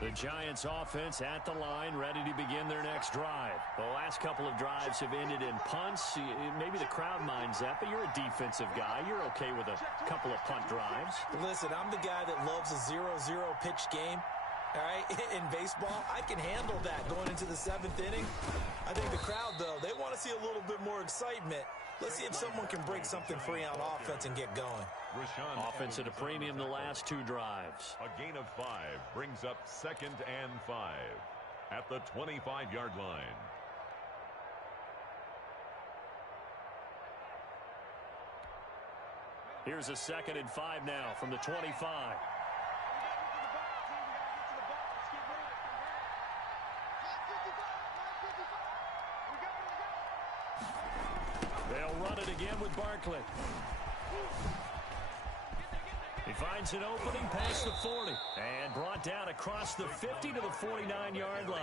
The Giants offense at the line, ready to begin their next drive. The last couple of drives have ended in punts. Maybe the crowd minds that, but you're a defensive guy. You're okay with a couple of punt drives. Listen, I'm the guy that loves a 0-0 pitch game. All right, in baseball, I can handle that going into the 7th inning. I think the crowd, though, they want to see a little bit more excitement. Let's see if someone can break something free on offense and get going. Offense at a premium the last 2 drives. A gain of 5 brings up 2nd and 5 at the 25-yard line. Here's a 2nd and 5 now from the 25. They'll run it again with Barkley. He finds an opening past the 40 and brought down across the 50 to the 49-yard line.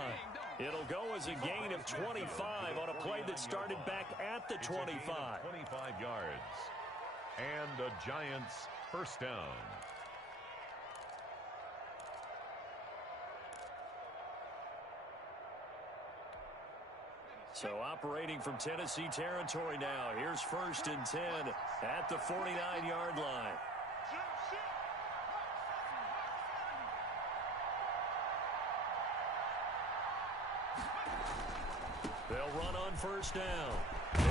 It'll go as a gain of 25 on a play that started back at the 25. 25 yards. And the Giants' 1st down. So operating from Tennessee territory now. Here's 1st and 10 at the 49-yard line. They'll run on 1st down.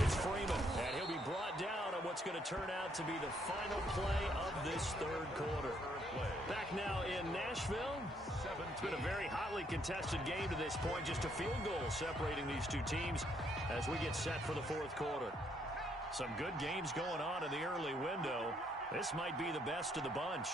It's Freeman, and he'll be brought down on what's going to turn out to be the final play of this 3rd quarter. Back now in Nashville. It's been a very hotly contested game to this point. Just a field goal separating these 2 teams as we get set for the 4th quarter. Some good games going on in the early window. This might be the best of the bunch.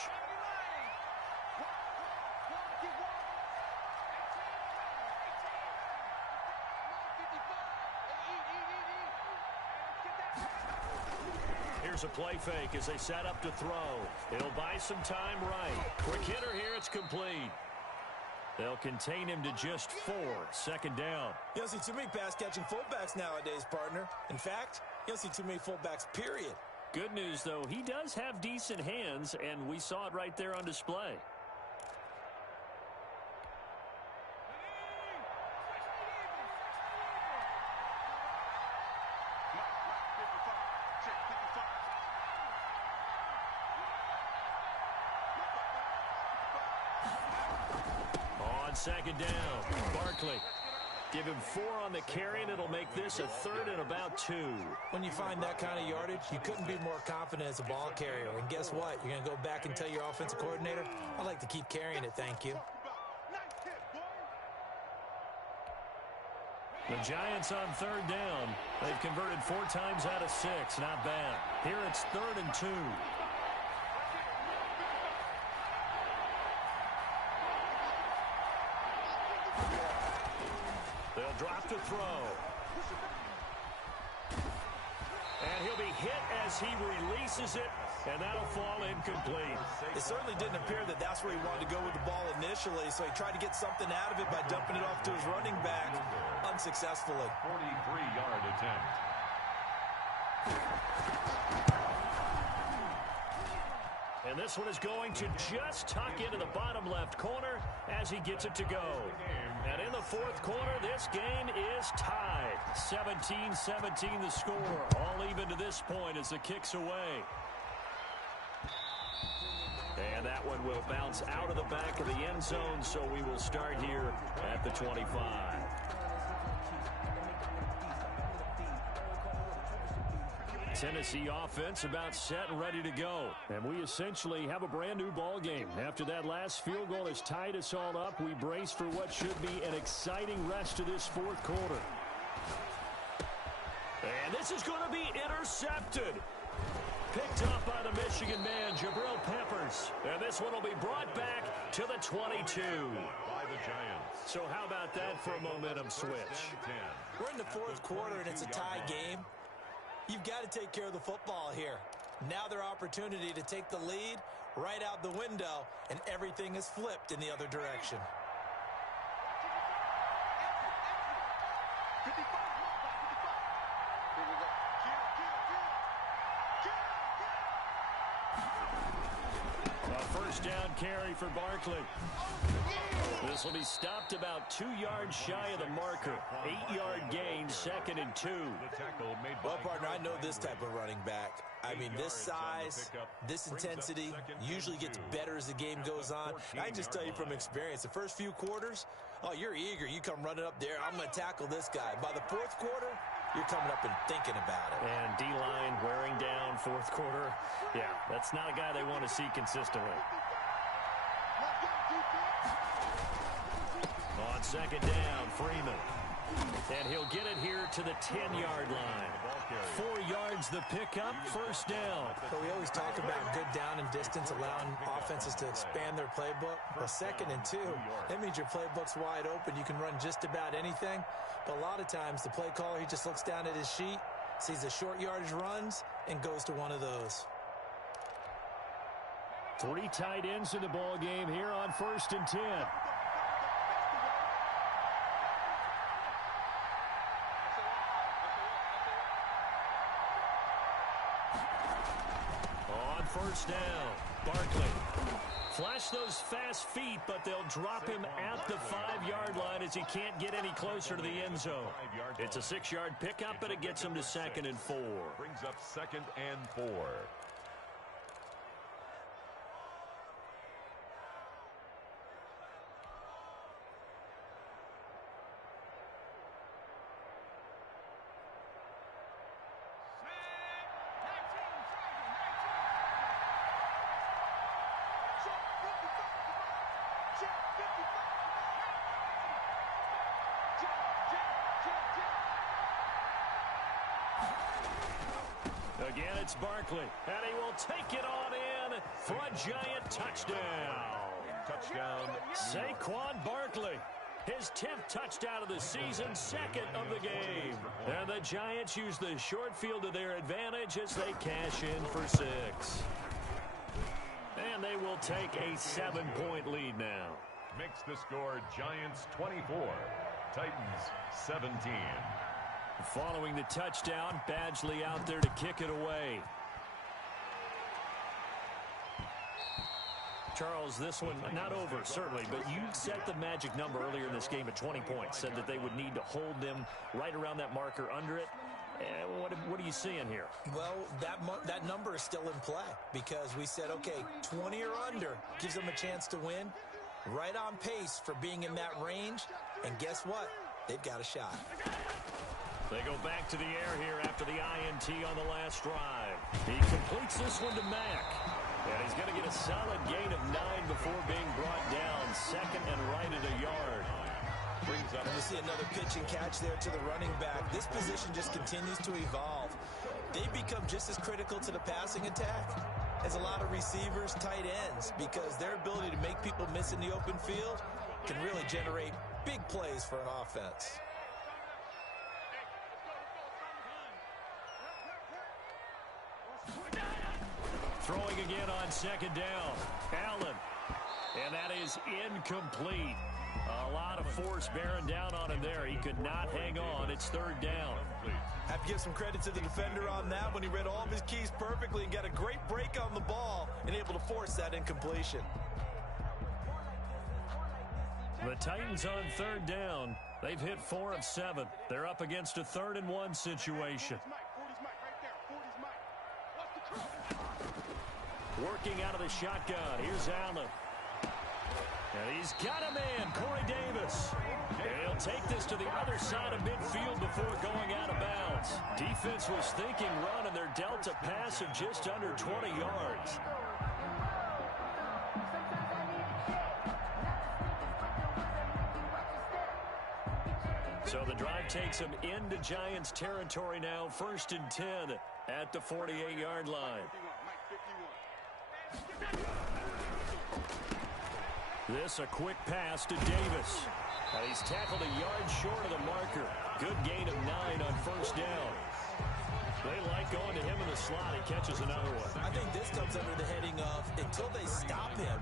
Here's a play fake as they set up to throw. It'll buy some time right. Quick hitter here, it's complete. They'll contain him to just 4. 2nd down. You don't see too many pass-catching fullbacks nowadays, partner. In fact, you don't see too many fullbacks, period. Good news, though, he does have decent hands, and we saw it right there on display. On 2nd down, Barkley. Give him 4 on the carry, and it'll make this a 3rd and about 2. When you find that kind of yardage, you couldn't be more confident as a ball carrier. And guess what? You're going to go back and tell your offensive coordinator, I'd like to keep carrying it, thank you. The Giants on 3rd down. They've converted 4 times out of 6. Not bad. Here it's 3rd and 2. They'll drop to throw. And he'll be hit as he releases it, and that'll fall incomplete. It certainly didn't appear that that's where he wanted to go with the ball initially, so he tried to get something out of it by dumping it off to his running back unsuccessfully. 43-yard attempt. And this one is going to just tuck into the bottom left corner as he gets it to go. And in the 4th quarter, this game is tied. 17-17 the score. All even to this point as the kick's away. And that one will bounce out of the back of the end zone, so we will start here at the 25. Tennessee offense about set and ready to go. And we essentially have a brand new ball game. After that last field goal has tied us all up, we brace for what should be an exciting rest of this 4th quarter. And this is going to be intercepted. Picked up by the Michigan man, Jabril Peppers. And this one will be brought back to the 22. By the Giants. So how about that for a momentum switch? We're in the 4th quarter, and it's a tie game. You've got to take care of the football here. Now their opportunity to take the lead right out the window, and everything is flipped in the other direction. A 1st down carry for Barkley. This will be stopped about 2 yards shy of the marker. 8-yard gain, 2nd and 2. Well, partner, I know this type of running back. I mean, this size, this intensity usually gets better as the game goes on. I can just tell you from experience, the first few quarters, oh, you're eager. You come running up there. I'm going to tackle this guy. By the 4th quarter, you're coming up and thinking about it. And D-line wearing down 4th quarter. Yeah, that's not a guy they want to see consistently. On 2nd down, Freeman. And he'll get it here to the 10-yard line. 4 yards the pickup, 1st down. So we always talk about good down and distance, allowing offenses to expand their playbook. Well, 2nd and 2, that means your playbook's wide open. You can run just about anything. But a lot of times, the play caller, he just looks down at his sheet, sees the short yardage runs, and goes to one of those. 3 tight ends in the ball game here on 1st and 10. On 1st down, Barkley. Flash those fast feet, but they'll drop him at the 5-yard line as he can't get any closer to the end zone. It's a 6-yard pickup, but it gets him to 2nd and 4. Brings up 2nd and 4. Again, it's Barkley, and he will take it on in for a Giant touchdown. Touchdown. Saquon Barkley, his 10th touchdown of the season, 2nd of the game. And the Giants use the short field to their advantage as they cash in for 6. And they will take a 7-point lead now. Makes the score Giants 24, Titans 17. Following the touchdown, Badgley out there to kick it away. Charles, this one not over, certainly, but you set the magic number earlier in this game at 20 points, said that they would need to hold them right around that marker under it. What are you seeing here? Well, that number is still in play because we said, okay, 20 or under gives them a chance to win. Right on pace for being in that range. And guess what? they've got a shot. They go back to the air here after the INT on the last drive. He completes this one to Mack. And he's going to get a solid gain of 9 before being brought down. Second and right at a yard. Brings up. And we see another pitch and catch there to the running back. This position just continues to evolve. They become just as critical to the passing attack as a lot of receivers, tight ends, because their ability to make people miss in the open field can really generate big plays for an offense. Throwing again on second down. Allen. And that is incomplete. A lot of force bearing down on him there. He could not hang on. It's third down. Have to give some credit to the defender on that when he read all of his keys perfectly and got a great break on the ball and able to force that incompletion. The Titans on third down. They've hit 4 of 7. They're up against a 3rd and 1 situation. Working out of the shotgun. Here's Allen. And he's got a man, Corey Davis. And he'll take this to the other side of midfield before going out of bounds. Defense was thinking run, and they're dealt a pass of just under 20 yards. So the drive takes them into Giants territory now. 1st and 10 at the 48-yard line. This a quick pass to Davis. And he's tackled a yard short of the marker. Good gain of 9 on 1st down. They like going to him in the slot. He catches another one. I think this comes under the heading of until they stop him,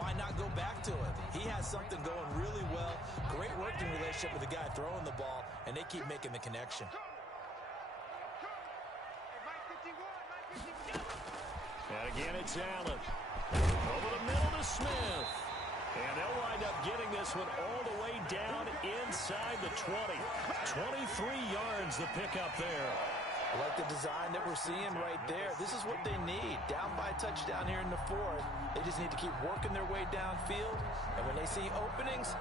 why not go back to it? He has something going really well. Great working relationship with the guy throwing the ball, and they keep making the connection. And again, it's Allen. Over the middle to Smith. And they'll wind up getting this one all the way down inside the 20. 23 yards the pickup there. I like the design that we're seeing right there. This is what they need. Down by a touchdown here in the 4th. They just need to keep working their way downfield. And when they see openings,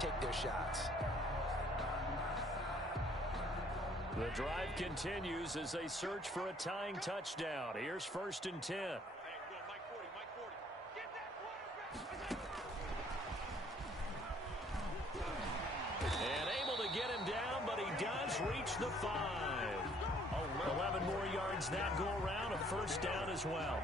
take their shots. The drive continues as they search for a tying touchdown. Here's 1st and 10. And able to get him down, but he does reach the 5. 11 more yards that go around, a 1st down as well.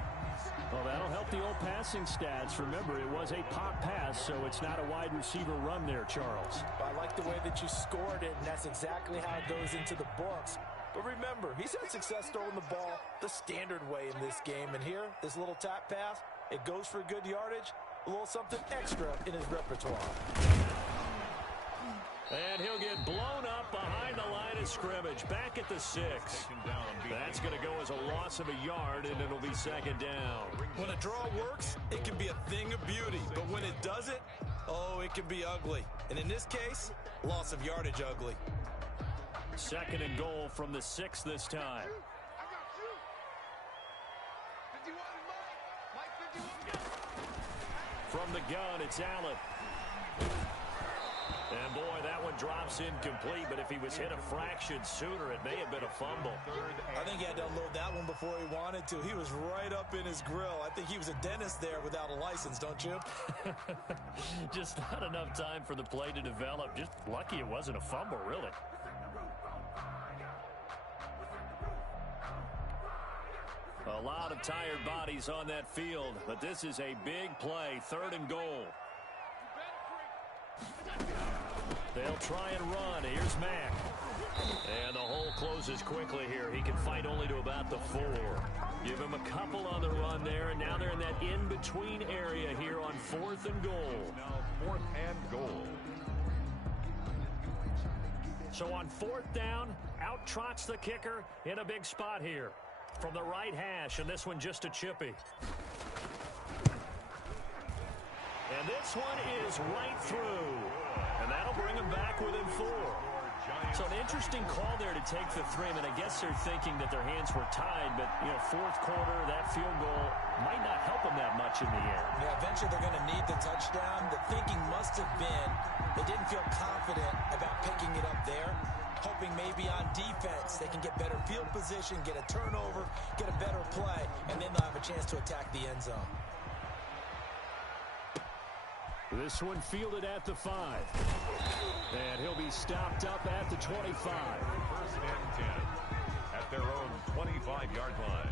Well, that'll help the old passing stats. Remember, it was a pop pass, so it's not a wide receiver run there, Charles. I like the way that you scored it, and that's exactly how it goes into the books. But remember, he's had success throwing the ball the standard way in this game. And here, this little tap pass, it goes for good yardage, a little something extra in his repertoire. And he'll get blown up behind the line of scrimmage. Back at the 6. That's going to go as a loss of a yard, and it'll be 2nd down. When a draw works, it can be a thing of beauty. But when it doesn't, oh, it can be ugly. And in this case, loss of yardage ugly. 2nd and goal from the 6 this time. From the gun, it's Allen. And boy, that one drops incomplete, but if he was hit a fraction sooner, it may have been a fumble. I think he had to unload that one before he wanted to. He was right up in his grill. I think he was a dentist there without a license, don't you? Just not enough time for the play to develop. Just lucky it wasn't a fumble, really. A lot of tired bodies on that field, but this is a big play. 3rd and goal. They'll try and run. Here's Mack. And the hole closes quickly here. He can fight only to about the 4. Give him a couple on the run there, and now they're in that in-between area here on 4th and goal. Now 4th and goal. So on 4th down, out trots the kicker in a big spot here. From the right hash, and this one just a chippy. And this one is right through. And that'll bring him back within 4. So an interesting call there to take the 3. I mean, I guess they're thinking that their hands were tied, but, you know, fourth quarter, that field goal might not help them that much in the air. Yeah, eventually they're going to need the touchdown. The thinking must have been they didn't feel confident about picking it up there, hoping maybe on defense they can get better field position, get a turnover, get a better play, and then they'll have a chance to attack the end zone. This one fielded at the 5. And he'll be stopped up at the 25. First and 10 at their own 25-yard line.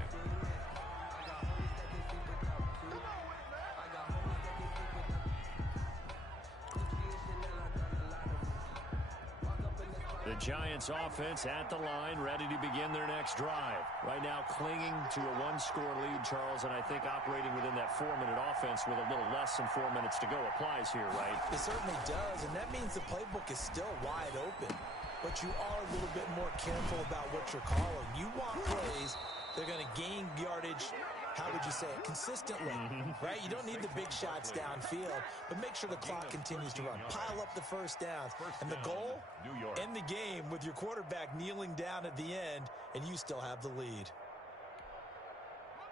The Giants offense at the line, ready to begin their next drive. Right now clinging to a one-score lead, Charles, and I think operating within that 4-minute offense with a little less than 4 minutes to go applies here, right? It certainly does, and that means the playbook is still wide open. But you are a little bit more careful about what you're calling. You want plays, they're going to gain yardage, how would you say it, consistently, right? You don't need the big shots downfield, but make sure the clock continues to run. Pile up the first downs. And the goal, end the game with your quarterback kneeling down at the end, and you still have the lead.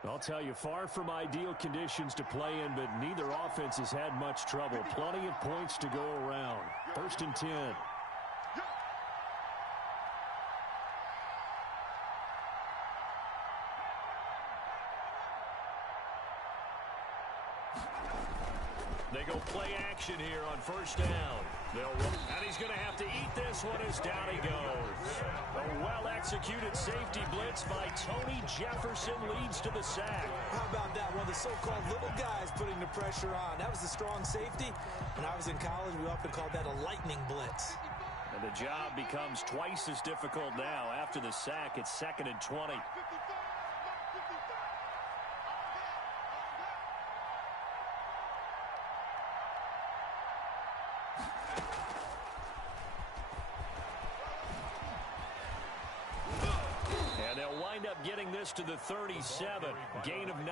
I'll tell you, far from ideal conditions to play in, but neither offense has had much trouble. Plenty of points to go around. First and 10. They go play action here on first down. And he's going to have to eat this one as down he goes. A well-executed safety blitz by Tony Jefferson leads to the sack. How about that? One of the so-called little guys putting the pressure on. That was the strong safety. When I was in college, we often called that a lightning blitz. And the job becomes twice as difficult now. After the sack, it's 2nd and 20. Getting this to the 37, gain of 9.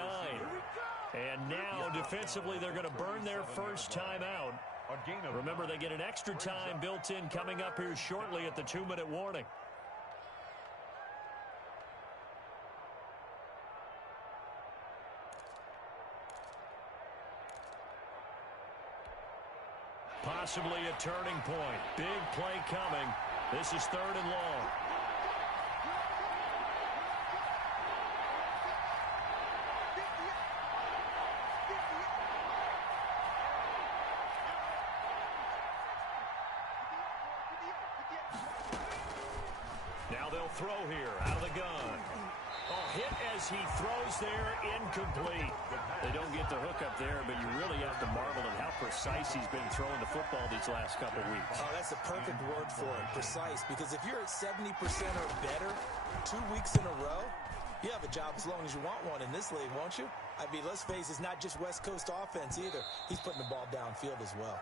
And now defensively they're going to burn their first time out. Remember, they get an extra time built in coming up here shortly at the 2-minute warning. Possibly a turning point. Big play coming. This is 3rd and long. Throw here out of the gun. Oh, hit as he throws there, incomplete. They don't get the hook up there, but you really have to marvel at how precise he's been throwing the football these last couple weeks. Oh, that's a perfect word for it, precise, because if you're at 70% or better 2 weeks in a row, you have a job as long as you want one in this league, won't you? I mean, let's face it, it's not just West Coast offense either. He's putting the ball downfield as well.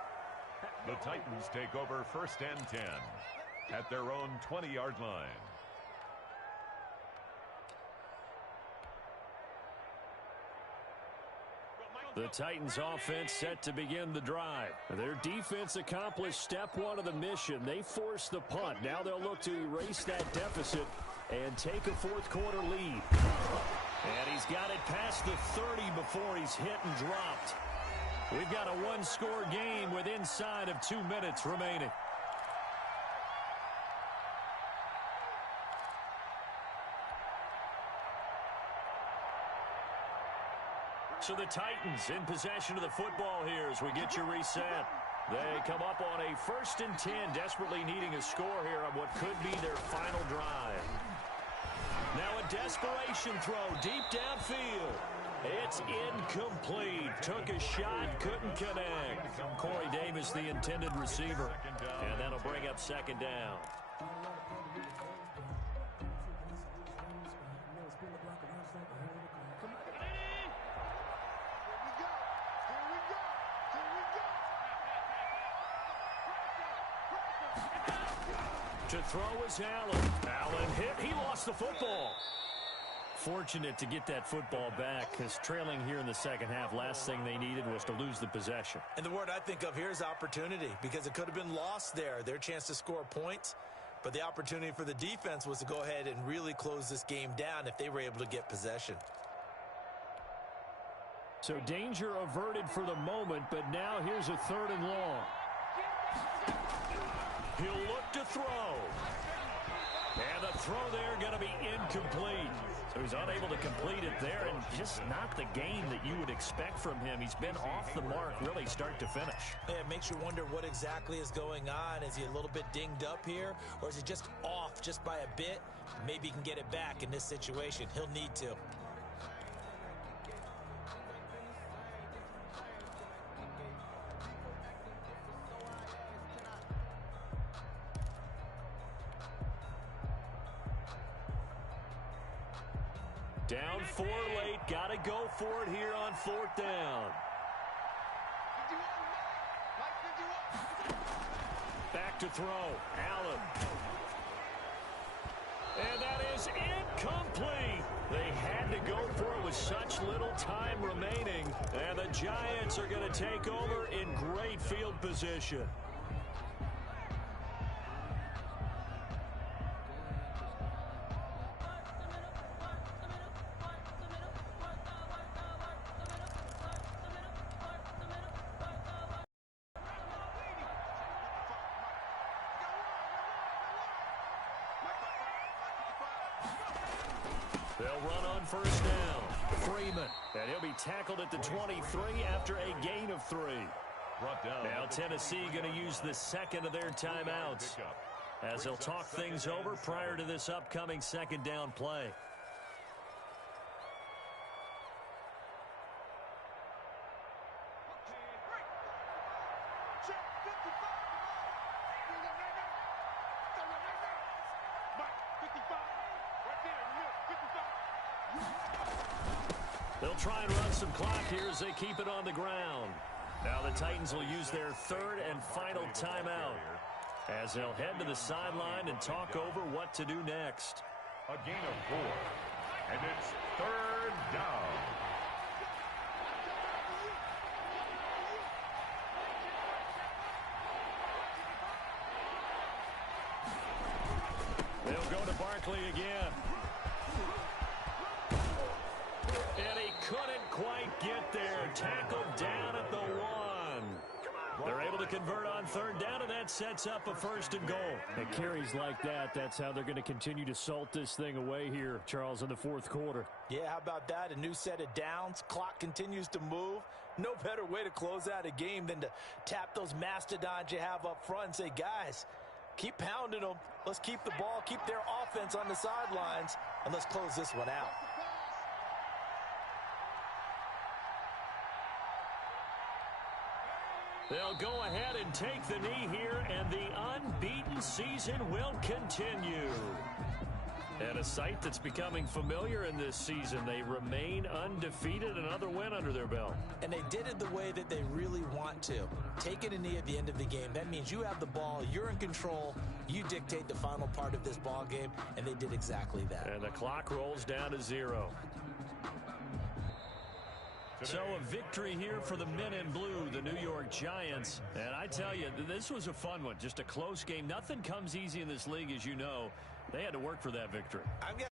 The Titans take over 1st and 10 at their own 20-yard line. The Titans offense set to begin the drive. Their defense accomplished step 1 of the mission. They forced the punt. Now they'll look to erase that deficit and take a fourth quarter lead. And he's got it past the 30 before he's hit and dropped. We've got a one-score game with inside of 2 minutes remaining. So the Titans in possession of the football here as we get you reset. They come up on a 1st and 10, desperately needing a score here on what could be their final drive. Now a desperation throw deep downfield. It's incomplete. Took a shot, couldn't connect. Corey Davis, the intended receiver. And that'll bring up 2nd down. To throw is Allen. Allen hit. He lost the football. Fortunate to get that football back because trailing here in the second half, last thing they needed was to lose the possession. And the word I think of here is opportunity because it could have been lost there. Their chance to score points. But the opportunity for the defense was to go ahead and really close this game down if they were able to get possession. So danger averted for the moment, but now here's a 3rd and long. He'll look to throw. And the throw there going to be incomplete. So he's unable to complete it there, and just not the game that you would expect from him. He's been off the mark really start to finish. Yeah, it makes you wonder what exactly is going on. Is he a little bit dinged up here, or is he just off just by a bit? Maybe he can get it back in this situation. He'll need to. Down 4 late, got to go for it here on 4th down. Back to throw, Allen. And that is incomplete. They had to go for it with such little time remaining. And the Giants are going to take over in great field position. They'll run on 1st down. Freeman. And he'll be tackled at the 23 after a gain of 3. Now Tennessee going to use the 2nd of their timeouts as they'll talk things over prior to this upcoming 2nd down play. They'll try and run some clock here as they keep it on the ground. Now the Titans will use their 3rd and final timeout as they'll head to the sideline and talk over what to do next. A gain of 4, and it's 3rd down. They'll go to Barkley again. And he couldn't quite get there. Tackled down at the 1. They're able to convert on 3rd down, and that sets up a 1st and goal. And carries like that, that's how they're going to continue to salt this thing away here, Charles, in the 4th quarter. Yeah, how about that? A new set of downs. Clock continues to move. No better way to close out a game than to tap those mastodons you have up front and say, guys, keep pounding them. Let's keep the ball, keep their offense on the sidelines, and let's close this one out. They'll go ahead and take the knee here, and the unbeaten season will continue. And a sight that's becoming familiar in this season. They remain undefeated, another win under their belt. And they did it the way that they really want to. Taking a knee at the end of the game, that means you have the ball, you're in control, you dictate the final part of this ball game, and they did exactly that. And the clock rolls down to 0. So a victory here for the men in blue, the New York Giants. And I tell you, this was a fun one, just a close game. Nothing comes easy in this league, as you know. They had to work for that victory. I've got